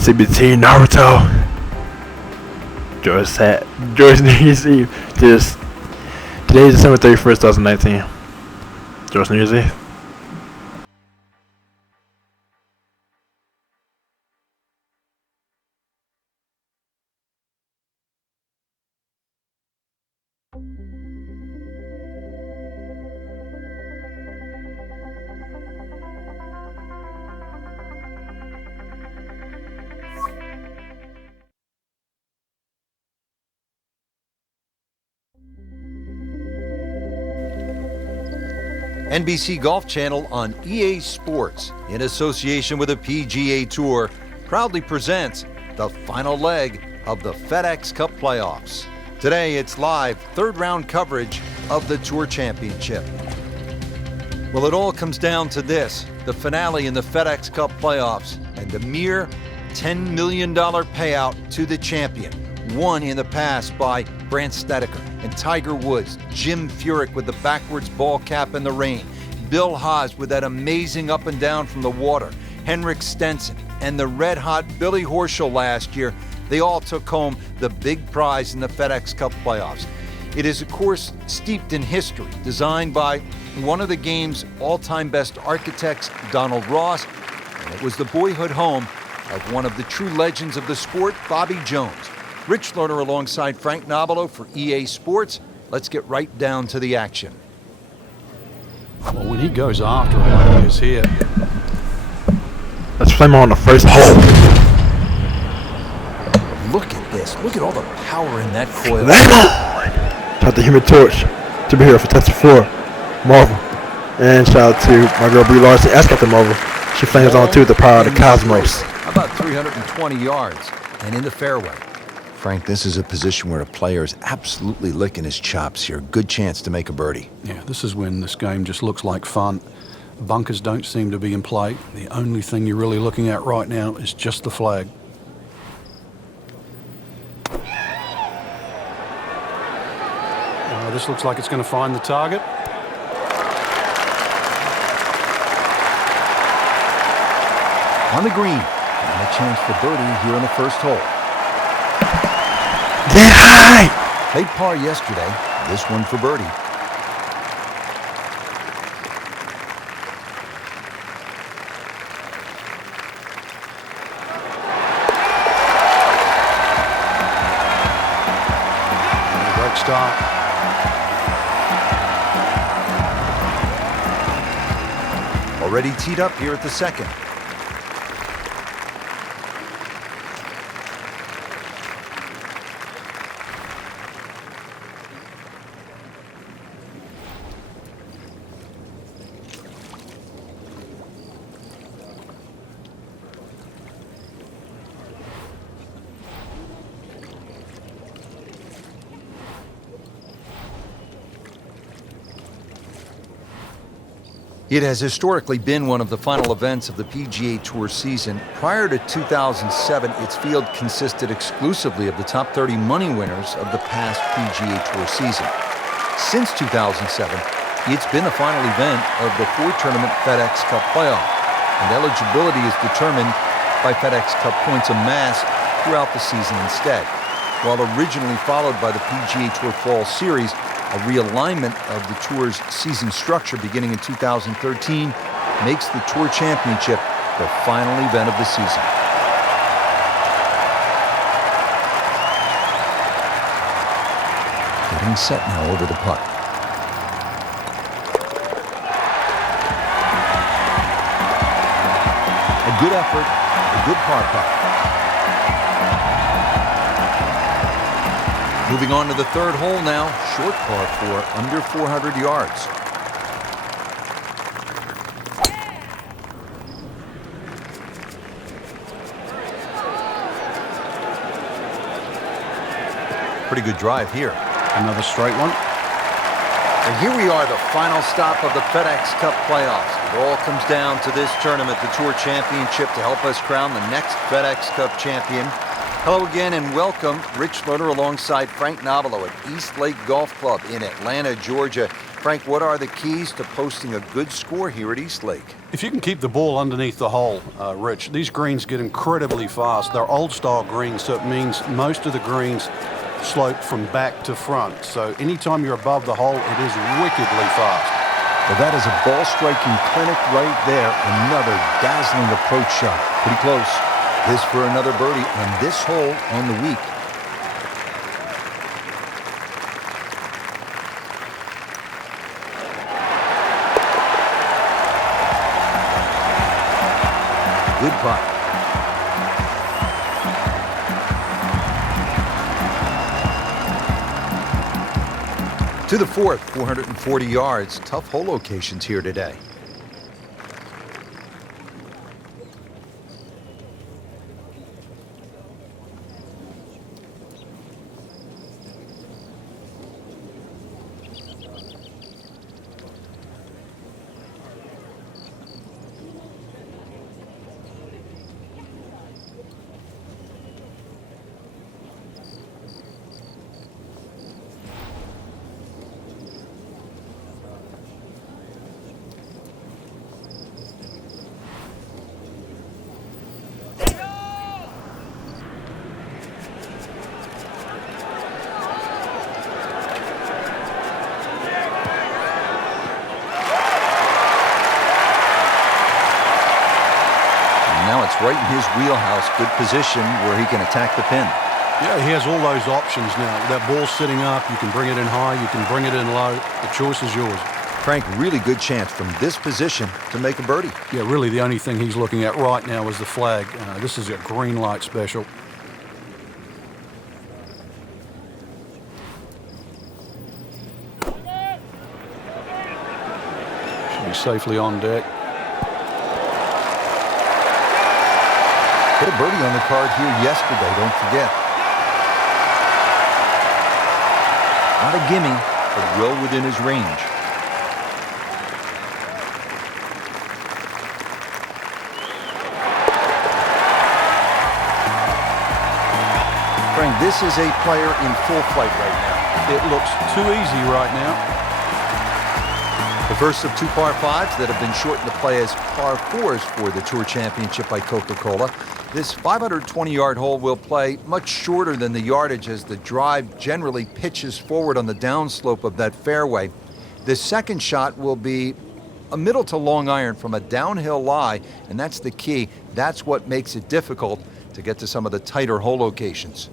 CBT Naruto. George New Year's Eve. Today is December 31st, 2019. George New Year's Eve. NBC Golf Channel on EA Sports, in association with the PGA Tour, proudly presents the final leg of the FedEx Cup playoffs. Today, it's live third-round coverage of the Tour Championship. Well, it all comes down to this, the finale in the FedEx Cup playoffs, and a mere $10 million payout to the champion, won in the past by Brandt Snedeker and Tiger Woods, Jim Furyk with the backwards ball cap in the rain, Bill Haas with that amazing up and down from the water, Henrik Stenson, and the red-hot Billy Horschel last year. They all took home the big prize in the FedEx Cup playoffs. It is, of course, steeped in history, designed by one of the game's all-time best architects, Donald Ross, and it was the boyhood home of one of the true legends of the sport, Bobby Jones. Rich Lerner alongside Frank Nobilo for EA Sports. Let's get right down to the action. Well, when he goes after him like he is here. Let's flame on the first hole. Look at this. Look at all the power in that coil. Flame on! Shout out to Human Torch to be here for Tesla 4. Marvel. And shout out to my girl Brie Larson. Ask Captain Marvel. She flames on too with the power of the cosmos. About 320 yards and in the fairway. Frank, this is a position where a player is absolutely licking his chops here. Good chance to make a birdie. Yeah, this is when this game just looks like fun. Bunkers don't seem to be in play. The only thing you're really looking at right now is just the flag. This looks like it's going to find the target. On the green, and a chance for birdie here in the first hole. Get high! Played par yesterday, this one for birdie. Great start. Already teed up here at the second. It has historically been one of the final events of the PGA Tour season. Prior to 2007, its field consisted exclusively of the top 30 money winners of the past PGA Tour season. Since 2007, it's been the final event of the four-tournament FedEx Cup playoff, and eligibility is determined by FedEx Cup points amassed throughout the season instead. While originally followed by the PGA Tour Fall Series, a realignment of the Tour's season structure beginning in 2013 makes the Tour Championship the final event of the season. Getting set now over the putt. A good effort, a good par putt. Moving on to the third hole now, short par 4, under 400 yards. Pretty good drive here. Another straight one. And here we are, the final stop of the FedEx Cup playoffs. It all comes down to this tournament, the Tour Championship, to help us crown the next FedEx Cup champion. Hello again and welcome. Rich Lerner alongside Frank Nobilo at East Lake Golf Club in Atlanta, Georgia. Frank, what are the keys to posting a good score here at Eastlake? If you can keep the ball underneath the hole, Rich, these greens get incredibly fast. They're old-style greens, so it means most of the greens slope from back to front. So anytime you're above the hole, it is wickedly fast. Well, that is a ball-striking clinic right there. Another dazzling approach shot. Pretty close. This for another birdie on this hole on the week. Good putt. To the fourth, 440 yards. Tough hole locations here today. Now it's right in his wheelhouse. Good position where he can attack the pin. Yeah, he has all those options now. That ball sitting up, you can bring it in high, you can bring it in low. The choice is yours. Frank, really good chance from this position to make a birdie. Yeah, really the only thing he's looking at right now is the flag. This is a green light special. Should be safely on deck. Put a birdie on the card here yesterday, don't forget. Not a gimme, but well within his range. Frank, this is a player in full flight right now. It looks too easy right now. The first of two par fives that have been shortened to play as par fours for the Tour Championship by Coca-Cola. This 520-yard hole will play much shorter than the yardage as the drive generally pitches forward on the downslope of that fairway. The second shot will be a middle to long iron from a downhill lie, and that's the key. That's what makes it difficult to get to some of the tighter hole locations.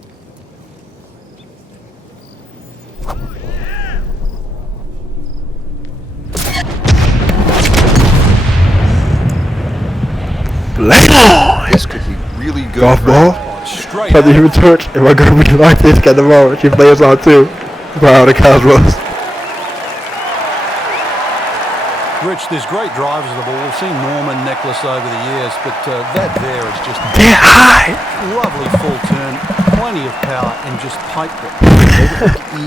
Lay on! This could be really good. Golf ball. Straight Try to out. human torch. If I go be like this, got the ball. She plays on too. Proud of Cosmos. Rich, there's great drivers of the ball. We've seen Norman, Nicholas over the years, but that there is just Get high! lovely full turn, plenty of power, and just piped it.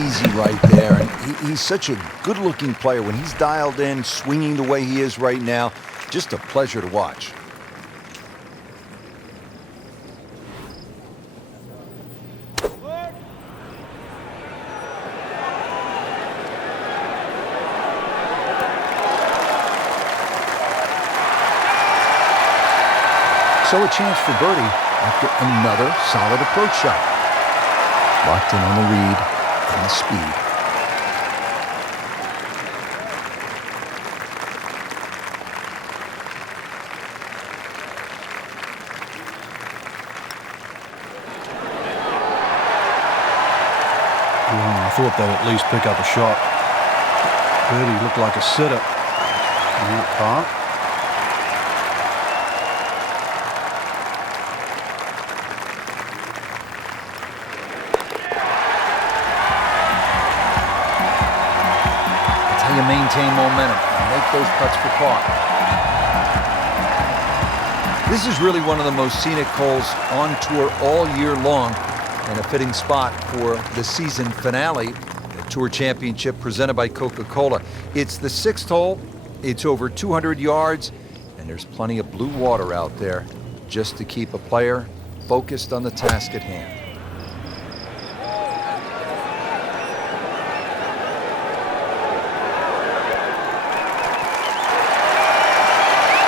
Easy right there, and he's such a good-looking player. When he's dialed in, swinging the way he is right now, just a pleasure to watch. So a chance for birdie after another solid approach shot. Locked in on the read and the speed. I thought they'd at least pick up a shot. Birdie looked like a sitter in that part. You maintain momentum and make those putts for par. This is really one of the most scenic holes on tour all year long and a fitting spot for the season finale, the Tour Championship presented by Coca-Cola. It's the sixth hole, it's over 200 yards, and there's plenty of blue water out there just to keep a player focused on the task at hand.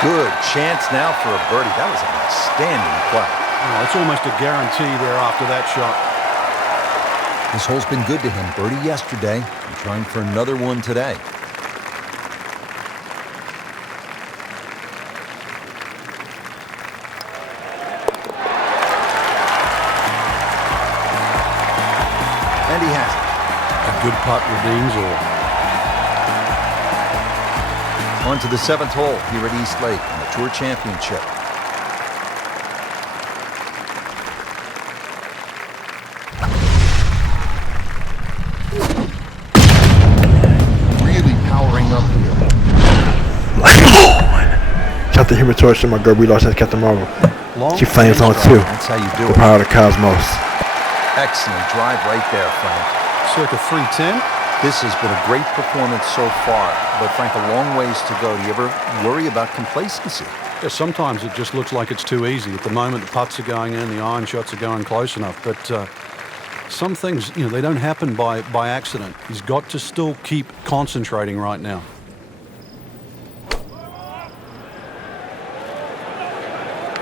Good chance now for a birdie. That was an outstanding play. Oh, it's almost a guarantee there after that shot. This hole's been good to him. Birdie yesterday and trying for another one today. And he has it. A good putt redeems all. On to the 7th hole here at East Lake in the Tour Championship. Really powering up here. Captain Human Torch and my girl Brie Larson, Captain Marvel. She flames on too. That's how you do The it. power of the cosmos. Excellent drive right there, Frank. Circa 310. This has been a great performance so far, but Frank, a long ways to go. Do you ever worry about complacency? Yeah, sometimes it just looks like it's too easy. At the moment, the putts are going in, the iron shots are going close enough. But some things, they don't happen by accident. He's got to still keep concentrating right now.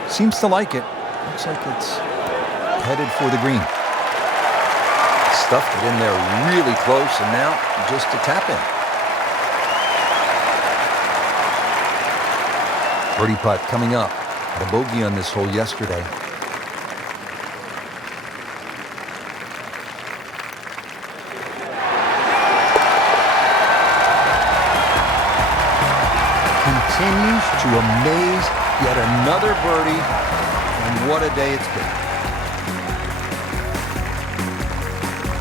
Seems to like it. Looks like it's headed for the green. Stuffed it in there really close, and now just a tap in. Birdie putt coming up. Had a bogey on this hole yesterday. Continues to amaze. Yet another birdie, and what a day it's been.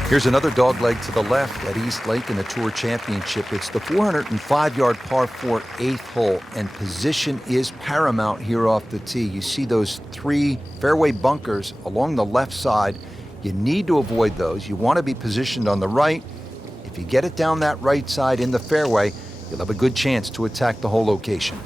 Here's another dogleg to the left at East Lake in the Tour Championship. It's the 405-yard par 4 8th hole, and position is paramount here off the tee. You see those 3 fairway bunkers along the left side. You need to avoid those. You want to be positioned on the right. If you get it down that right side in the fairway, you'll have a good chance to attack the hole location.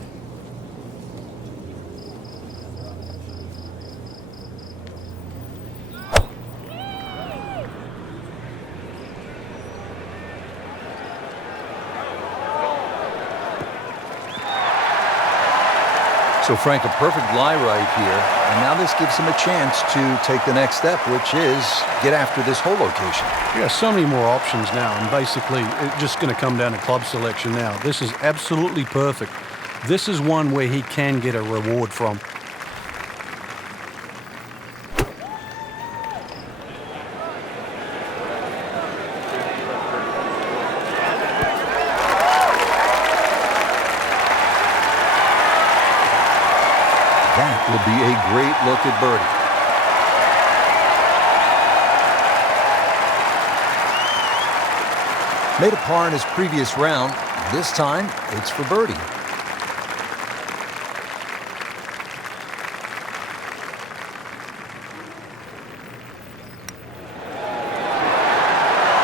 So, Frank, a perfect lie right here. And now this gives him a chance to take the next step, which is get after this hole location. Yeah, so many more options now. And basically, it's just going to come down to club selection now. This is absolutely perfect. This is one where he can get a reward from. That will be a great look at birdie. Made a par in his previous round. This time, it's for birdie.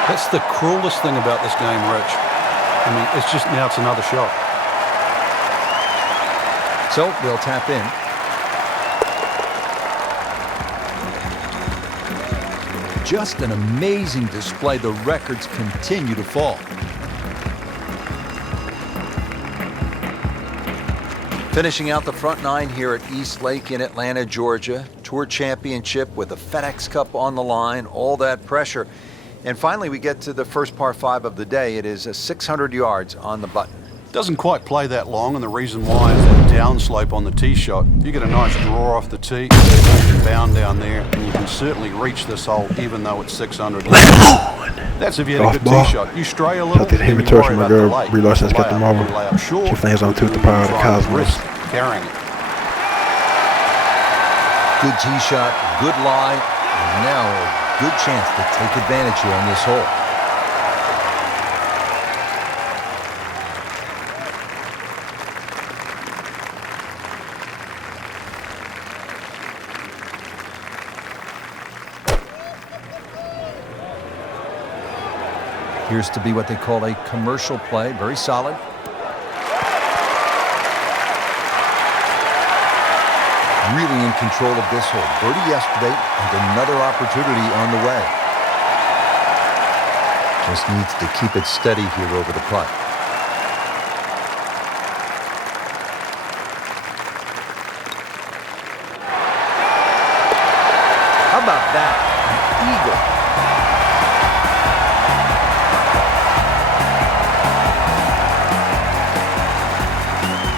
That's the cruelest thing about this game, Rich. I mean, it's another shot. So they'll tap in. Just an amazing display. The records continue to fall. Finishing out the front 9 here at East Lake in Atlanta, Georgia. Tour Championship with the FedEx Cup on the line, all that pressure. And finally, we get to the first par 5 of the day. It is 600 yards on the button. Doesn't quite play that long, and the reason why is that downslope on the tee shot. You get a nice draw off the tee, bound down there, and you can certainly reach this hole even though it's 600 yards. That's if you had a good tee shot. You stray a little, Captain Human you Torch worry and my about the girl lake. Brie Larson, Lay Captain up, Marvel. you lay up short, She flames on too with the you power of the try and cosmos. risk carrying it. Good tee shot, good lie, and now a good chance to take advantage here on this hole. Appears to be what they call a commercial play. Very solid. Really in control of this hole. Birdie yesterday and another opportunity on the way. Just needs to keep it steady here over the putt. about that? An eagle.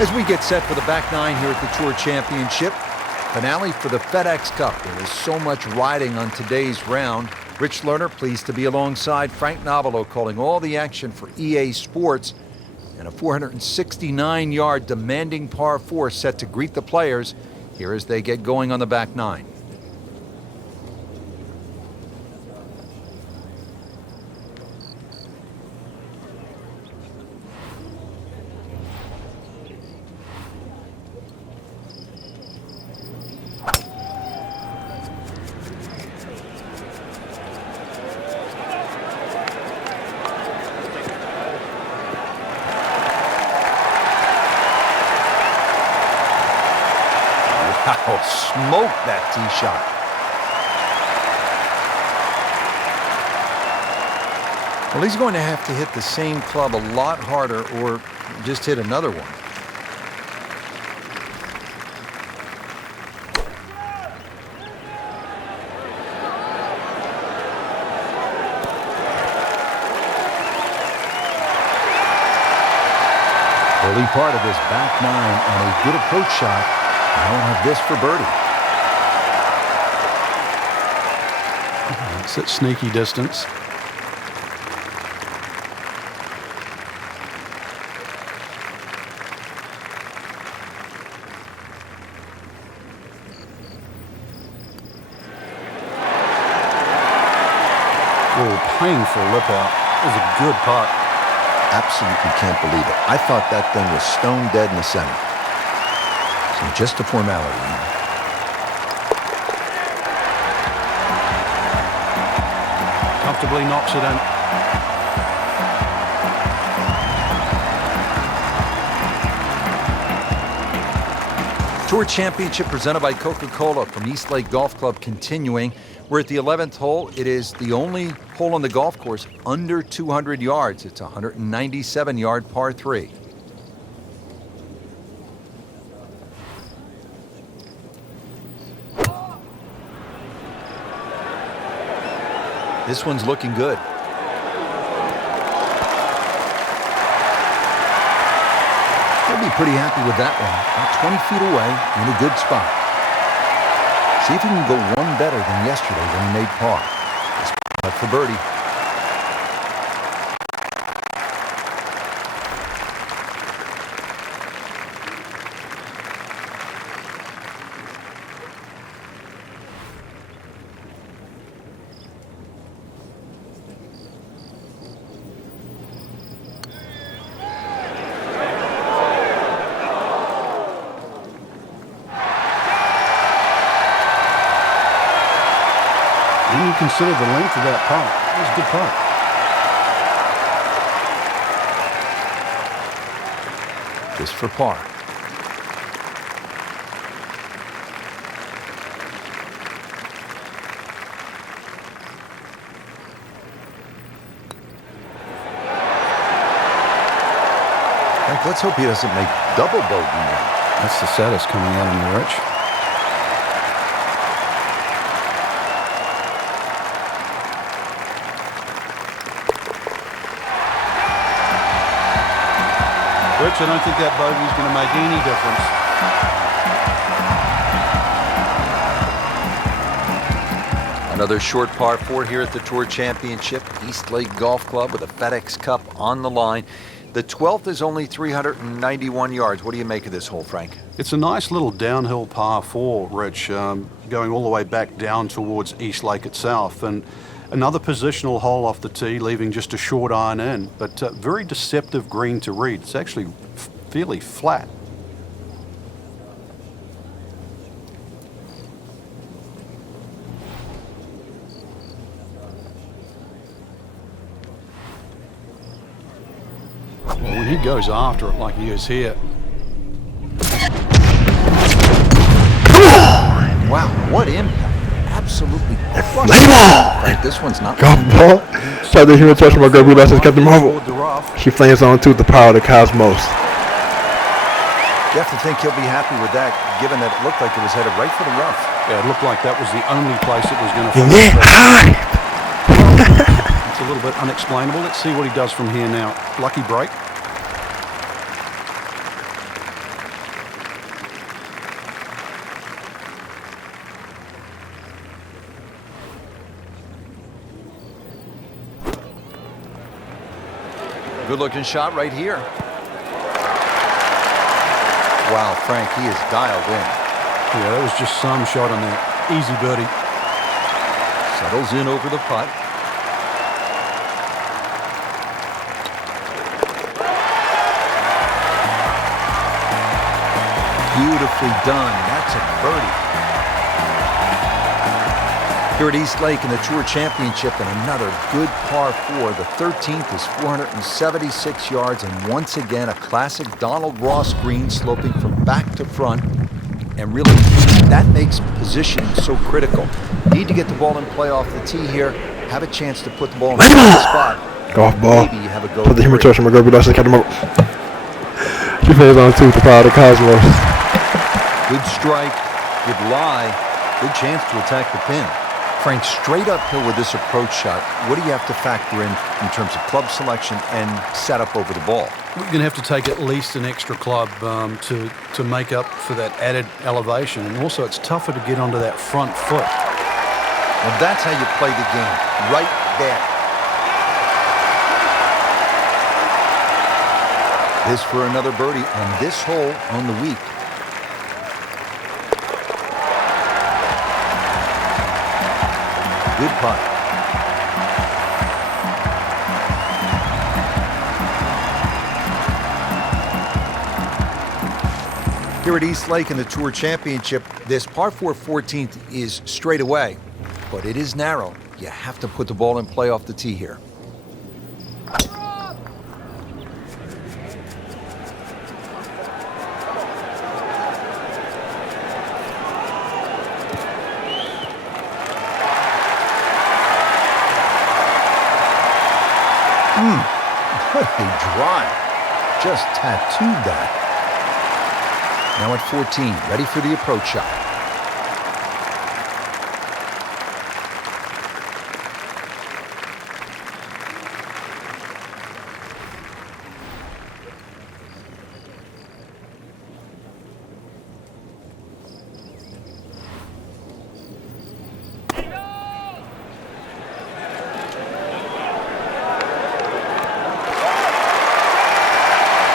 As we get set for the back nine here at the Tour Championship, finale for the FedEx Cup. There is so much riding on today's round. Rich Lerner pleased to be alongside Frank Nobilo, calling all the action for EA Sports, and a 469-yard demanding par 4 set to greet the players here as they get going on the back nine. Wow, smoke that tee shot. Well, he's going to have to hit the same club a lot harder or just hit another one. Early part of this back nine and a good approach shot. I don't have this for birdie. It's at sneaky distance. Oh, painful lip out. It was a good putt. Absolutely can't believe it. I thought that thing was stone dead in the center. So just a formality. Comfortably knocks it in. Tour Championship presented by Coca-Cola from East Lake Golf Club continuing. We're at the 11th hole. It is the only hole on the golf course under 200 yards. It's a 197-yard par 3. This one's looking good. He'll be pretty happy with that one. About 20 feet away in a good spot. See if he can go one better than yesterday when he made par. This putt for birdie. When you consider the length of that putt, it was a good putt. Just for par. Frank, let's hope he doesn't make double bogey now. That's the saddest coming out on you, Rich. Rich, I don't think that bogey's going to make any difference. Another short par 4 here at the Tour Championship. East Lake Golf Club with a FedEx Cup on the line. The 12th is only 391 yards. What do you make of this hole, Frank? It's a nice little downhill par 4, Rich, going all the way back down towards East Lake itself. And another positional hole off the tee, leaving just a short iron in, but very deceptive green to read. It's actually fairly flat. Well, when he goes after it like he is here. Wow, what impact. Absolutely crushed. Frank, this one's not. Golf ball. Shot the human touch from my girl Blue License, Captain Marvel. She flames on to the power of the cosmos. You have to think he'll be happy with that, given that it looked like it was headed right for the rough. Yeah, it looked like that was the only place it was going to Yeah. finish. It's a little bit unexplainable. Let's see what he does from here now. Lucky break. Good-looking shot right here. Wow, Frank, he is dialed in. Yeah, that was just some shot on that. Easy birdie. Settles in over the putt. Beautifully done. That's a birdie. Here at East Lake in the Tour Championship, and another good par 4. The 13th is 476 yards, and once again a classic Donald Ross green sloping from back to front. And really, that makes positioning so critical. Need to get the ball in play off the tee here. Have a chance to put the ball in the right spot. Golf ball. Maybe you have a go. Put the human torch on my girl. We lost the camera. She plays on two with the power of the cosmos. Good strike, good lie, good chance to attack the pin. Frank, straight uphill with this approach shot, what do you have to factor in terms of club selection and setup over the ball? We're going to have to take at least an extra club to make up for that added elevation. And also, it's tougher to get onto that front foot. Well, that's how you play the game, right there. This for another birdie on this hole on the week. Good putt. Here at East Lake in the Tour Championship, this par 4 14th is straight away, but it is narrow. You have to put the ball in play off the tee here. What a drive. Just tattooed that. Now at 14, ready for the approach shot.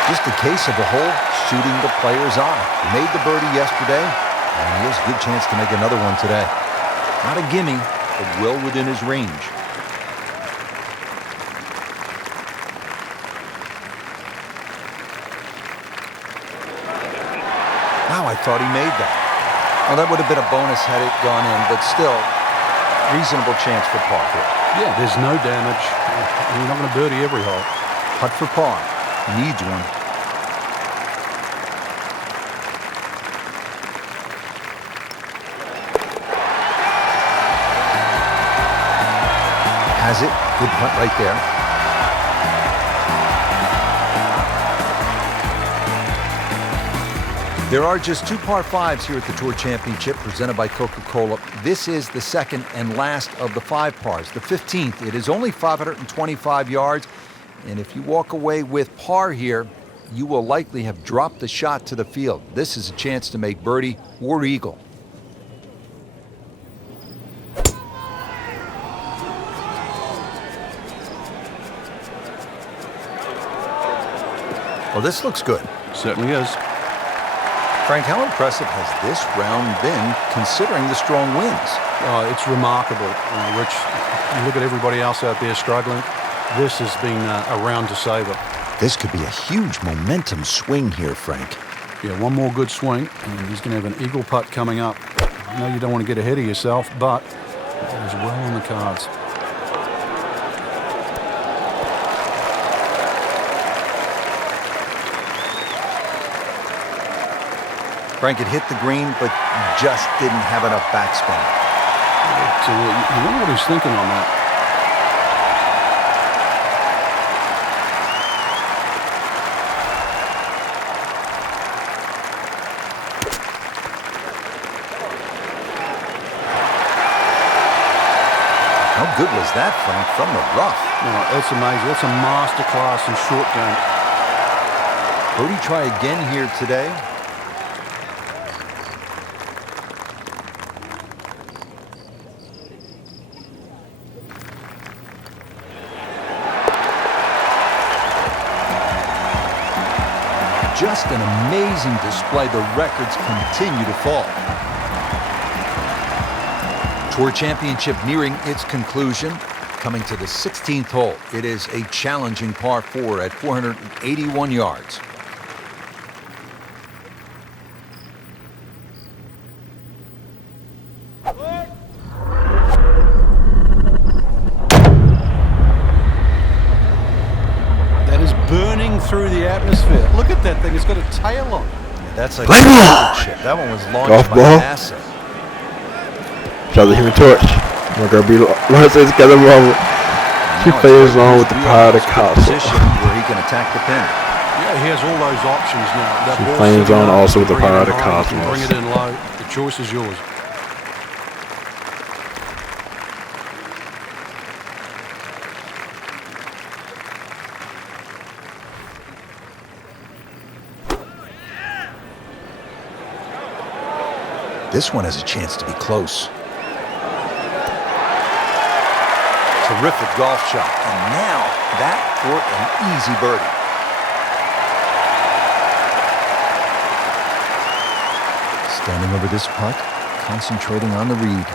Just a case of the hole suiting the player's eye. He made the birdie yesterday, and he has a good chance to make another one today. Not a gimme, but well within his range. Wow, I thought he made that. Well, that would have been a bonus had it gone in, but still, reasonable chance for par here. Yeah, there's no damage. You're not going to birdie every hole. Putt for par. Needs one. Has it. Good putt right there. There are just 2 par 5s here at the Tour Championship presented by Coca-Cola. This is the second and last of the 5 pars. The 15th, it is only 525 yards. And if you walk away with par here, you will likely have dropped the shot to the field. This is a chance to make birdie or eagle. Well, this looks good. Certainly is. Frank, how impressive has this round been considering the strong winds? It's remarkable, Rich. You look at everybody else out there struggling. This has been a round to savor. This could be a huge momentum swing here, Frank. Yeah, one more good swing, and he's going to have an eagle putt coming up. I know you don't want to get ahead of yourself, but it is well on the cards. Frank had hit the green, but just didn't have enough backspin. You wonder what he's thinking on that. good was that, Frank, from the rough? Oh, that's amazing. That's a masterclass in short game. Birdie try again here today. Just an amazing display. The records continue to fall. Tour Championship nearing its conclusion. Coming to the 16th hole. It is a challenging par 4 at 481 yards. That is burning through the atmosphere. Look at that thing. It's got a tail on it. That's like a rocket ship. That one was launched Golf by ball. NASA. Shout out the Human Torch. My girl B. Larson got the marvel. She Now it's plays right in on his with the power of the wheelhouse, castle. position where he can attack the pin. Yeah, he has all those options now. That She ball's flames sitting on up, also with the bring it power in of the high, you can cosmos. bring it in low. The choice is yours. This one has a chance to be close. Terrific golf shot. And now that for an easy birdie. Standing over this putt, concentrating on the read.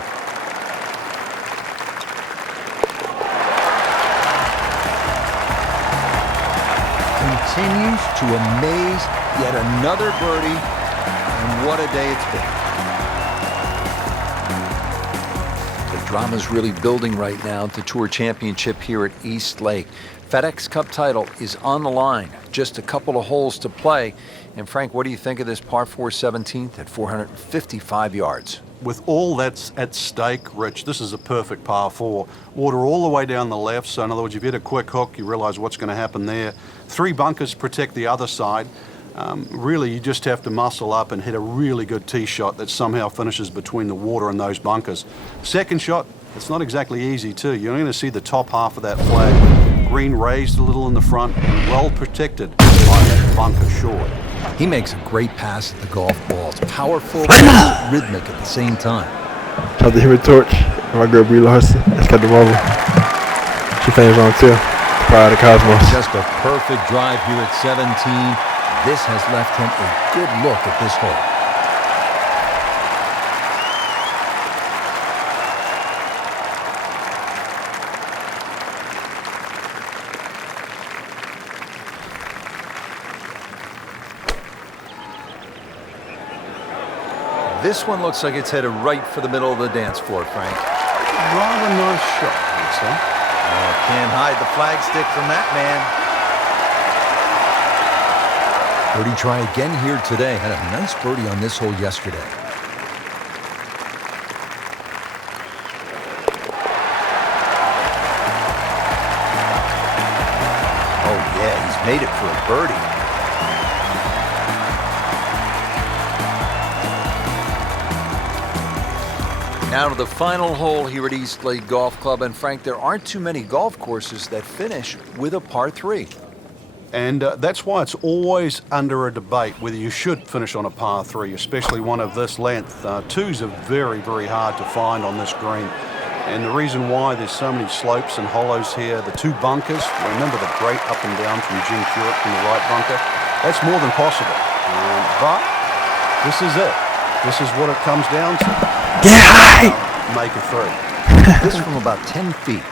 Continues to amaze. Yet another birdie. And what a day it's been. The drama's really building right now at the Tour Championship here at East Lake. FedEx Cup title is on the line. Just a couple of holes to play. And Frank, what do you think of this par 4 17th at 455 yards? With all that's at stake, Rich, this is a perfect par 4. Water all the way down the left, so in other words, if you hit a quick hook, you realize what's going to happen there. 3 bunkers protect the other side. Really, you just have to muscle up and hit a really good tee shot that somehow finishes between the water and those bunkers. Second shot, it's not exactly easy too. You're going to see the top half of that flag. Green raised a little in the front and well protected by that bunker short. He makes a great pass at the golf ball. It's powerful, but rhythmic at the same time. Shout out the Human Torch. My girl B. Larson. That's got the marvel. She flames on too. The power of the cosmos. Just a perfect drive here at 17. This has left him a good look at this hole. This one looks like it's headed right for the middle of the dance floor, Frank. Rather nice shot, I'd say. Oh, can't hide the flagstick from that man. Birdie try again here today. Had a nice birdie on this hole yesterday. Oh yeah, he's made it for a birdie. Now to the final hole here at East Lake Golf Club. And Frank, there aren't too many golf courses that finish with a par 3. And that's why it's always under a debate whether you should finish on a par 3, especially one of this length. Twos are very, very hard to find on this green. And the reason why there's so many slopes and hollows here, the 2 bunkers, remember the great up and down from Jim Furyk from the right bunker, that's more than possible. But this is it. This is what it comes down to. Get high! Make a 3. This from about 10 feet.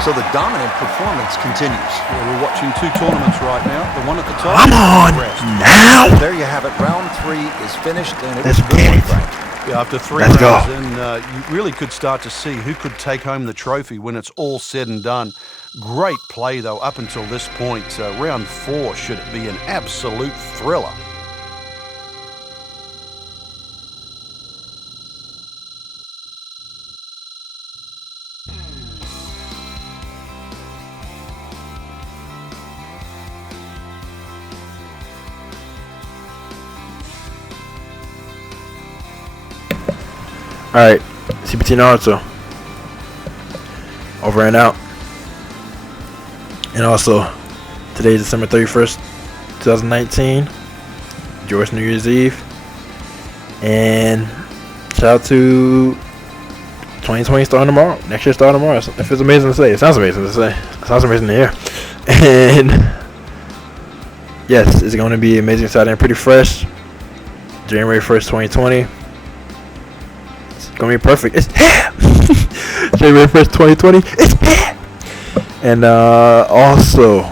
So the dominant performance continues. Well, we're watching 2 tournaments right now. The one at the top. Come on the rest. now! There you have it. Round 3 is finished, and it Let's was a good get one, it. Frank. Yeah, after 3 Let's go. rounds in, you really could start to see who could take home the trophy when it's all said and done. Great play, though, up until this point. Round 4 should be an absolute thriller. Alright, CBT Naruto. Over and out. And also, today is December 31st, 2019. George New Year's Eve. And shout out to 2020 starting tomorrow. Next year starting tomorrow. It feels amazing to say. It sounds amazing to say. It sounds amazing to hear. And yes, it's going to be amazing, exciting, and pretty fresh. January 1st, 2020. It's going to be perfect. It's here! January 1st, 2020. It's here! And also,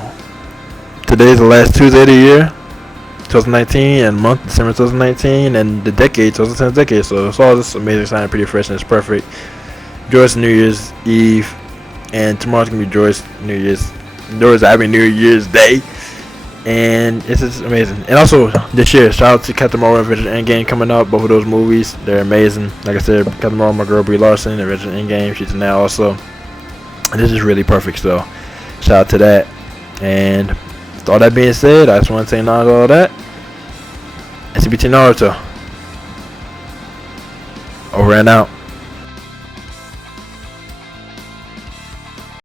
today is the last Tuesday of the year, 2019, and month, December 2019, and the decade, 2010 decade. So it's all just amazing, exciting, pretty fresh, and it's perfect. Joyous New Year's Eve, and tomorrow's going to be Joyous New Year's Day. And it's just amazing. And also, this year, shout out to Captain Marvel and Avengers Endgame coming up. Both of those movies, they're amazing. Like I said, Captain Marvel, my girl Brie Larson, Avengers Endgame, she's in that also. And this is really perfect, so shout out to that. And with all that being said, I just want to say no to all that. SCBT Naruto. Over and out.